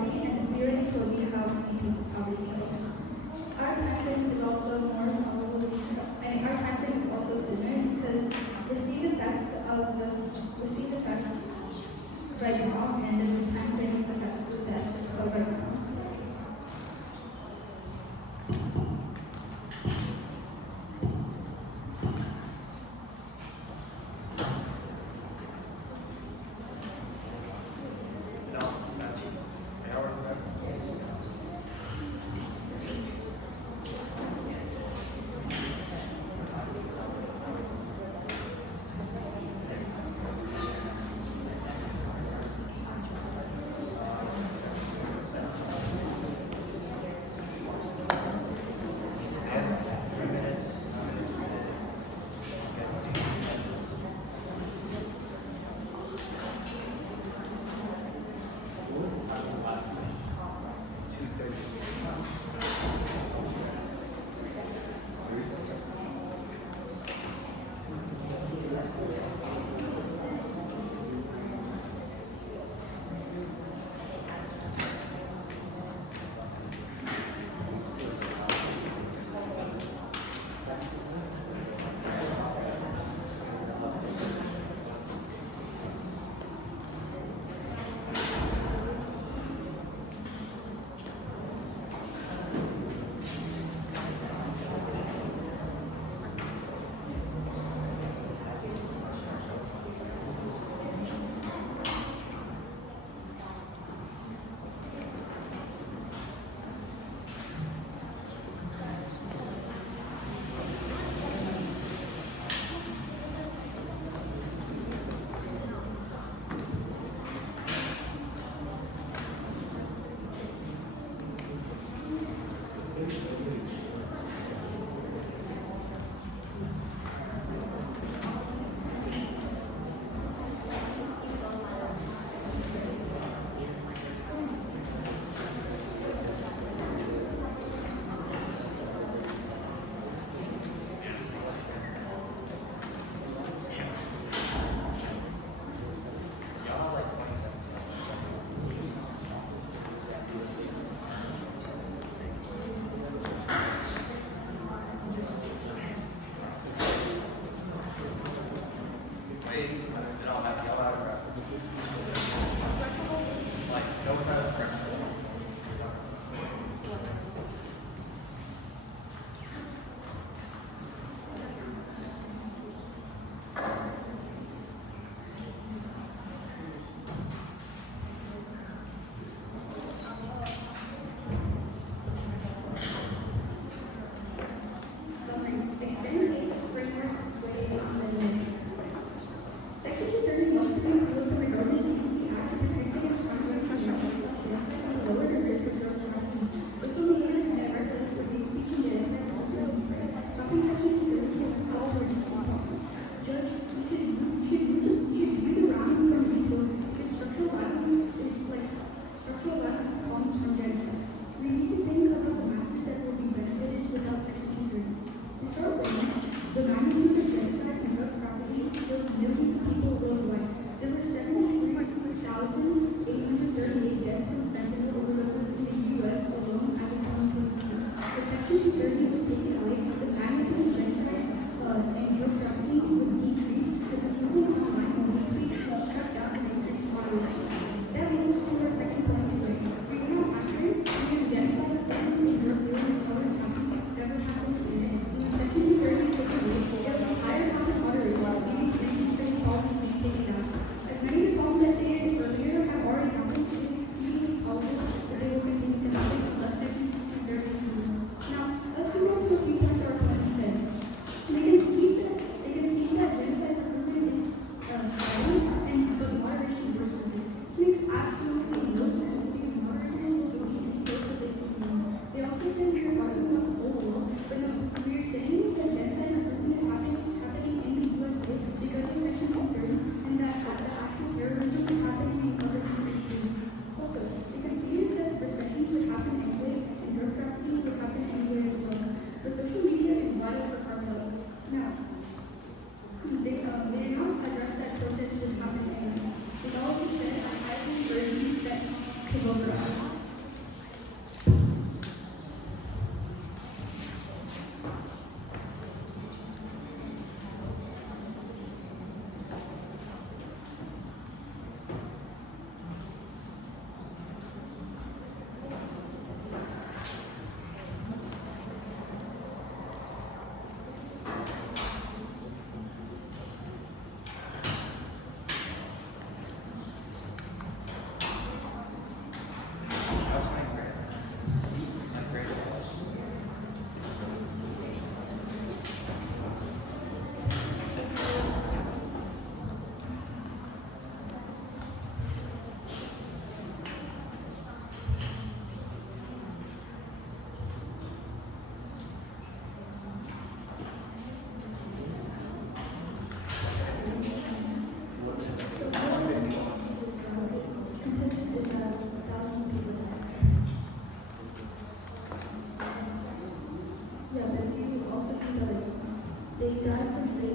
poverty, and we already told you how many poverty kills. Our timeframe is also more probable, and our timeframe is also sooner because receive effects right now, and then the timeframe affects the death so right now.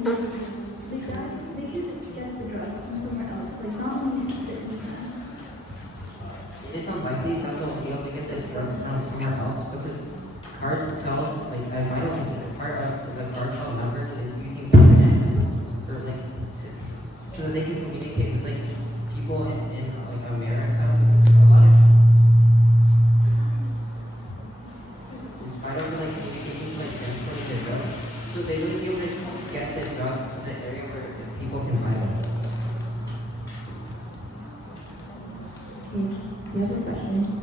Like that, they could get the drug from somewhere else, like not only It is unlikely that they'll be able to get the drugs from somewhere else because cartels, like a vital part of the cartel network is using the internet for like so that they can communicate with like people in like America. Because a lot of it's vital for like communicating like transporting the drugs. So they wouldn't be able to get the drugs to the area where the people can buy them. You have a question?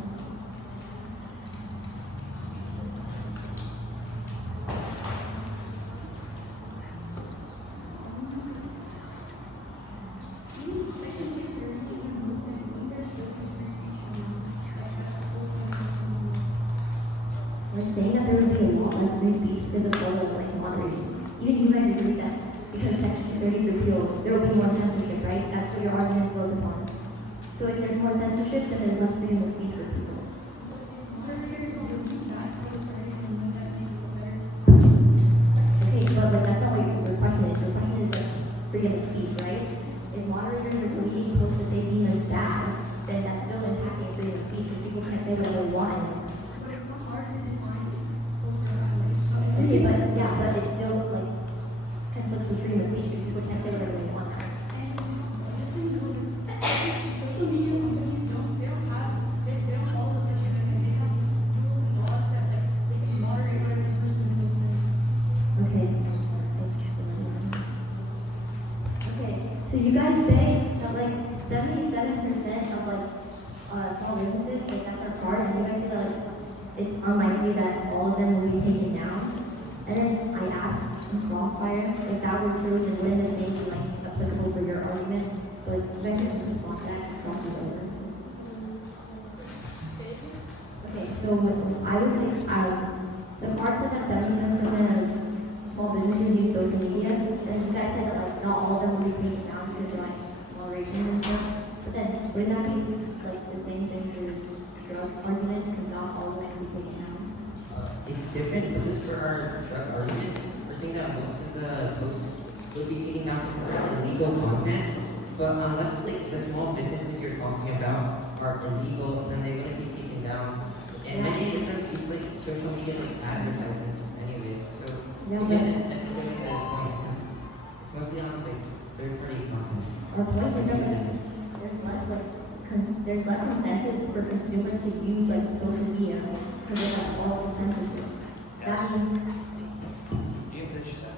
We're saying that there would be a law less free speech because of global like moderation. Even you guys agree that because Section 30 is repealed, there will be more censorship, right? That's what your argument goes upon. So if there's more censorship, then there's less freedom of speech for people. Okay, but like that's not what your question is. Your question is like freedom of speech, right? If moderators are deleting posts that they deem as bad, then that's still impacting freedom of speech because people can say what they want. Okay, but yeah, but it's still like conflicts with freedom of speech because people can't say whatever they want. social media companies they don't follow the budget and they have rules and laws that like they can moderate or enforce those things. Okay. Okay, so you guys say that like 77% of like small businesses, like that's our part, and you guys say that like it's unlikely that all of them will be taken down. And then I asked in Crossfire if that were true, then wouldn't the same be like applicable for your argument? But you guys can just respond to that and cross it over. Okay, so I was like, the parts of that 77% of small businesses use social media, and you guys said that like not all of them will be taken down because of like moderation and stuff. But then wouldn't that be like the same thing for drug argument because not all of them will be taken down? It's different. This is for our drug argument. We're saying that most of the posts will be taken down because they're illegal content. But unless like the small businesses you're talking about are illegal, then they wouldn't be taken down. And many of them use like social media like advertisements anyways. So it doesn't necessarily that point because it's mostly on like third-party content. Our point is that there's less incentives for consumers to use like social media because they have all the censorship. That means You can finish that.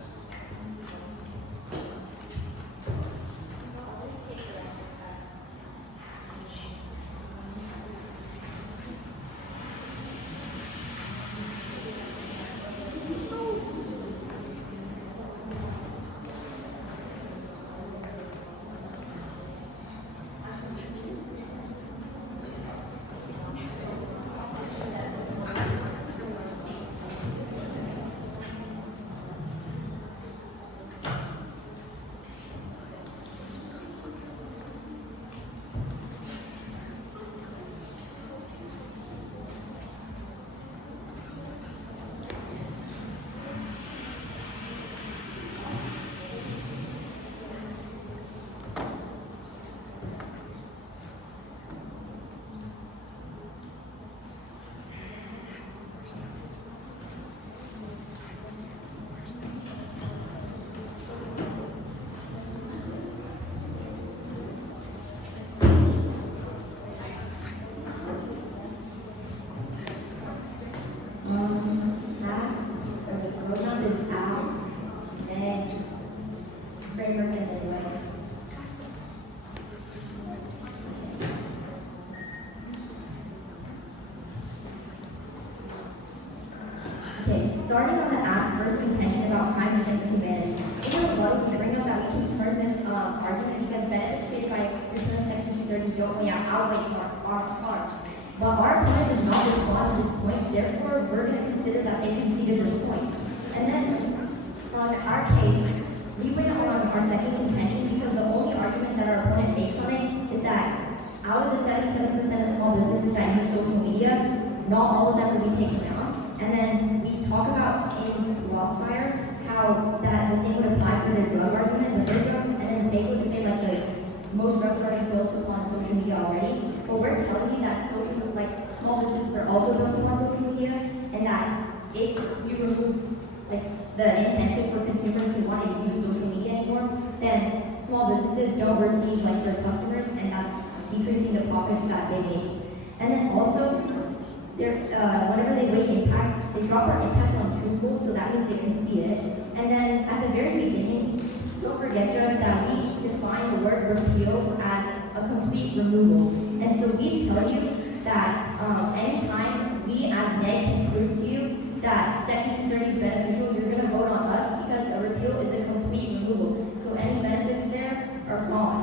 starting on the ask first contention about crimes against humanity, in the rebuttal, we bring up that we can turn this argument because benefits created by repealing Section 230 don't outweigh harm. But our opponent does not respond to this point, therefore we're going to consider that they conceded this point. And then on our case, we win on our second contention because the only argument that our opponent makes on it is that out of the 77% of small businesses that use social media, not all of them will be taken down. And then we talk about in Crossfire how that the same would apply for their drug the incentive for consumers to want to use social media anymore, then small businesses don't receive like their customers, and that's decreasing the profits that they make. And then also, whenever they weigh impacts, they drop our impact on truthful, so that means they can see it. And then at the very beginning, don't forget, Judge, that we define the word repeal as a complete removal. And so we tell you that anytime we as NEG can prove to you that Section 230 is beneficial, you're going to vote on us because a repeal is a complete removal. So any benefits there are gone.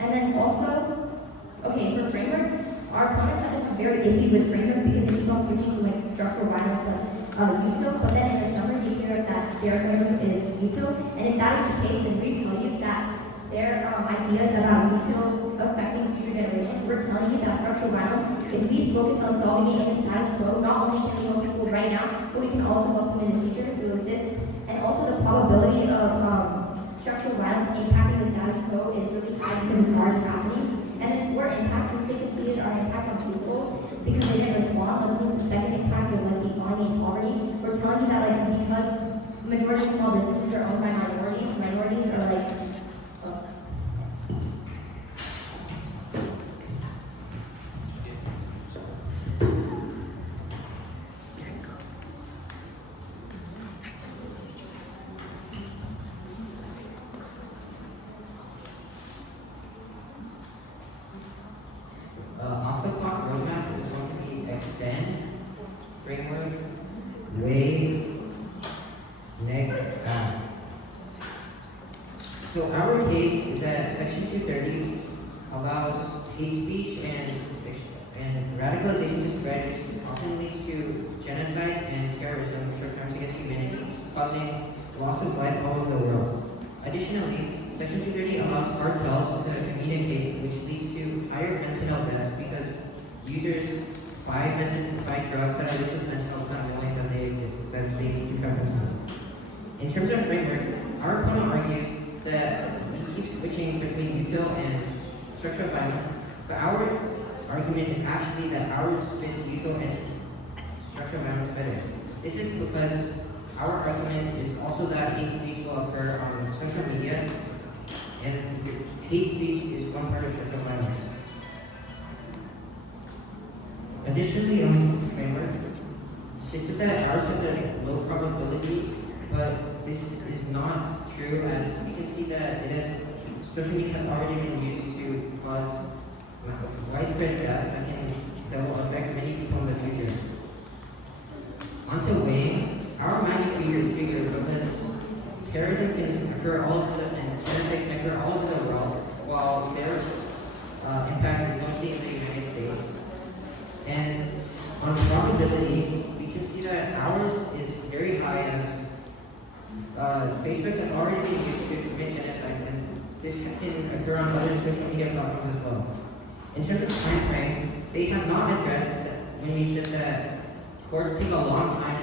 And then also, okay, for framework, our opponents have very iffy with framework because they keep on switching from like structural violence to util, but then in the summary you hear that their framework is util, and if that is the case, then we tell you that their ideas about util affecting future generations, we're telling you that structural violence, if we focus on solving it in the status quo, not only can we help people right now, but we can also help them in the future. So this, and also the probability of structural violence impacting the status quo is really high because it's already happening. And then for impacts, since they conceded our impact on people because they didn't respond, let's move to the second impact of like economy and poverty. We're telling you that like because majority of small businesses are owned by minorities are like off the clock roadmap is going to be extend, framework, waive, neg, add. So our case is that Section 230 allows hate speech and radicalization to spread, which often leads to genocide and terrorism, short crimes against humanity, causing loss of life all over the world. Additionally, Section 230 allows cartels to communicate, which leads to higher fentanyl deaths because users buy drugs that are laced with fentanyl without knowing that they exist, that they do have fentanyl. In terms of framework, our opponent argues that we keep switching between util and structural violence, but our argument is actually that ours fits util and structural violence better. This is because our argument is also that hate speech will occur on social media, and hate speech is one part of structural violence. Additionally, on the framework, they said that ours has a low probability, but this is not true, as you can see that social media has already been used to cause widespread death that will affect many people in the future. Onto weighing, our magnitude here is bigger because terrorism can occur all over and genocide can occur all over the world, while their impact is mostly in the United States. And on probability, we can see that ours is very high as Facebook has already been used to commit genocide, and this can occur on other social media platforms as well. In terms of time frame, they have not addressed that when we said that courts take a long time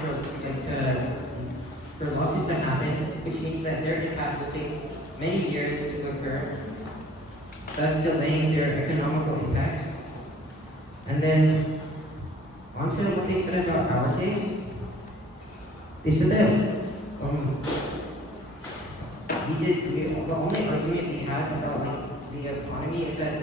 for lawsuits to happen, which means that their impact will take many years to occur, thus delaying their economical impact. And then, onto what they said about our case. They said that the only argument we have about the economy is that